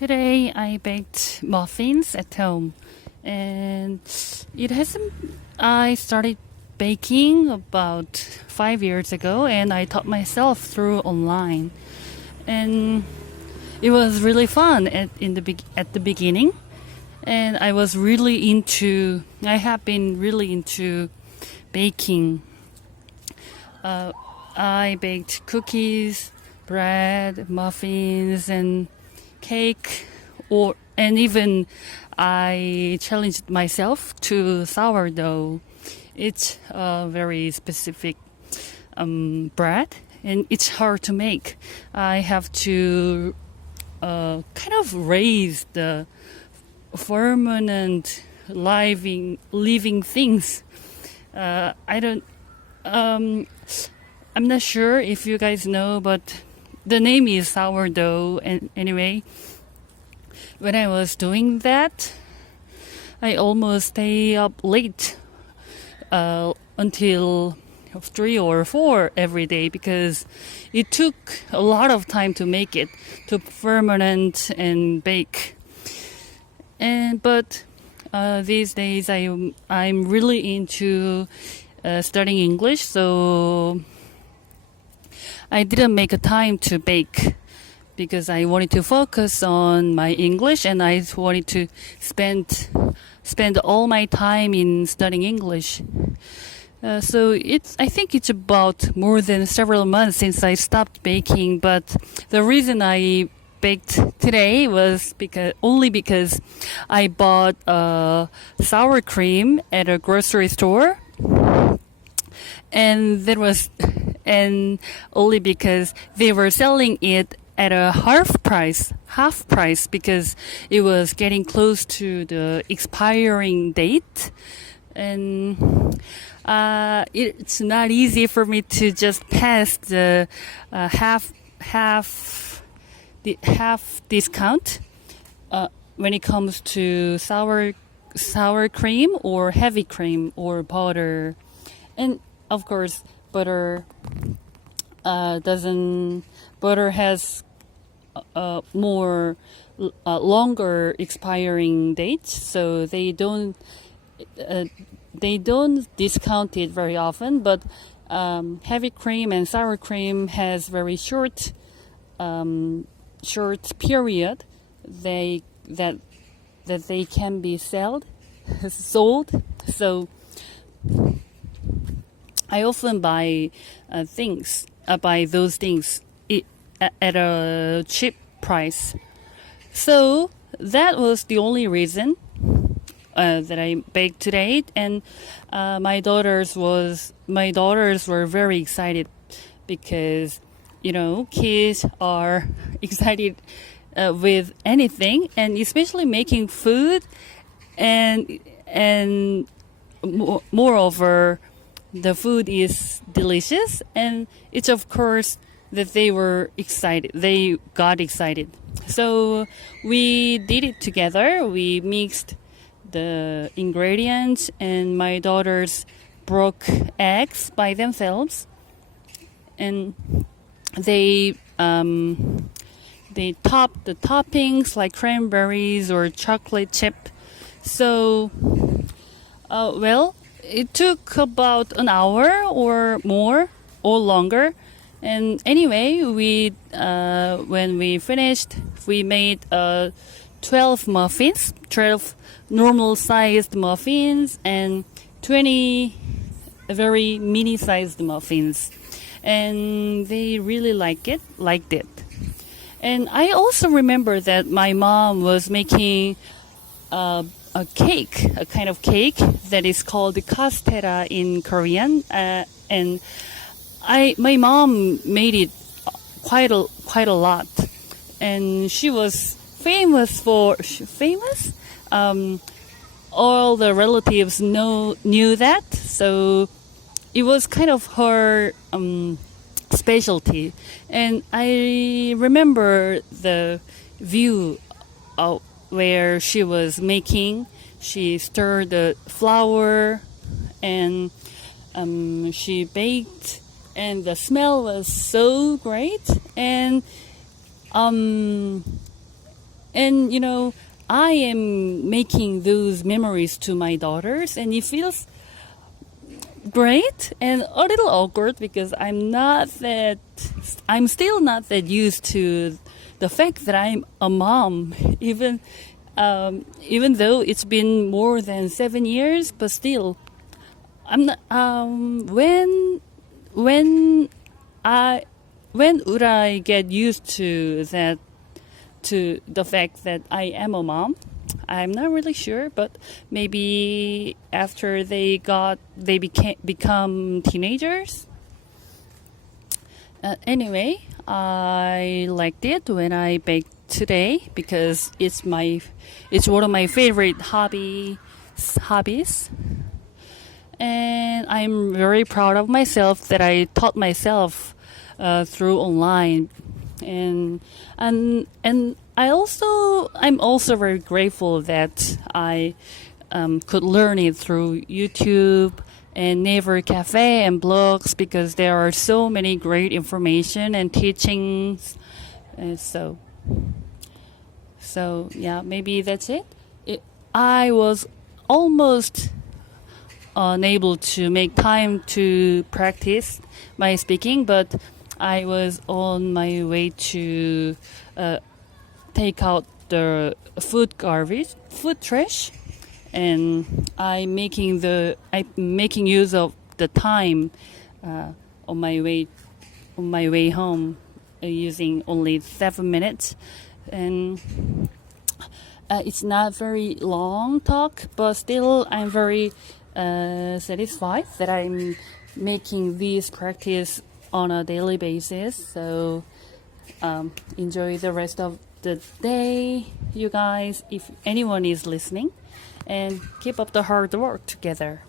Today I baked muffins at home, and it hasn't. I started baking about 5 years ago, and I taught myself through online, and it was really fun at the beginning, and I was really into. I have been really into baking. I baked cookies, bread, muffins, and cake, and even I challenged myself to sourdough. It's a very specific bread, and it's hard to make. I have to kind of raise the ferment living things. I don't. I'm not sure if you guys know, but the name is sourdough. And anyway, when I was doing that, I almost stay up late until 3 or 4 every day because it took a lot of time to make it, to ferment and bake. But these days I'm really into studying English, so I didn't make a time to bake because I wanted to focus on my English, and I wanted to spend all my time in studying English. So I think it's about more than several months since I stopped baking, but the reason I baked today was because I bought sour cream at a grocery store, and only because they were selling it at a half price because it was getting close to the expiring date, and it's not easy for me to just pass the half discount when it comes to sour cream or heavy cream or butter. And of course, butter has more longer expiring dates, so they don't discount it very often. But heavy cream and sour cream has very short period that they can be sold. So I often buy those things at a cheap price. So that was the only reason that I baked today, and my daughters were very excited because kids are excited with anything, and especially making food, and moreover, the food is delicious, and it's of course that they were excited. They got excited. So we did it together. We mixed the ingredients, and my daughters broke eggs by themselves, and they topped the toppings like cranberries or chocolate chip. So it took about an hour or more or longer. And anyway, when we finished, we made 12 muffins, 12 normal-sized muffins, and 20 very mini-sized muffins. And they really liked it. And I also remember that my mom was making a kind of cake that is called castera in Korean, and my mom made it quite a lot, and she was famous. All the relatives knew that, so it was kind of her specialty. And I remember the view where she was making. She stirred the flour, and she baked, and the smell was so great. And And I am making those memories to my daughters, and it feels great and a little awkward because I'm still not that used to the fact that I'm a mom, even though it's been more than 7 years, but still, I'm not. When I when would I get used to that, to the fact that I am a mom? I'm not really sure, but maybe after they become teenagers. Anyway, I liked it when I baked today because it's one of my favorite hobbies, and I'm very proud of myself that I taught myself through online, and I'm also very grateful that I could learn it through YouTube and Naver Cafe and blogs because there are so many great information and teachings. And so yeah, maybe that's it. I was almost unable to make time to practice my speaking, but I was on my way to take out the food trash, and I'm making use of the time on my way home, using only 7 minutes, and it's not very long talk, but still I'm very satisfied that I'm making this practice on a daily basis. So enjoy the rest of the day, you guys, if anyone is listening, and keep up the hard work together.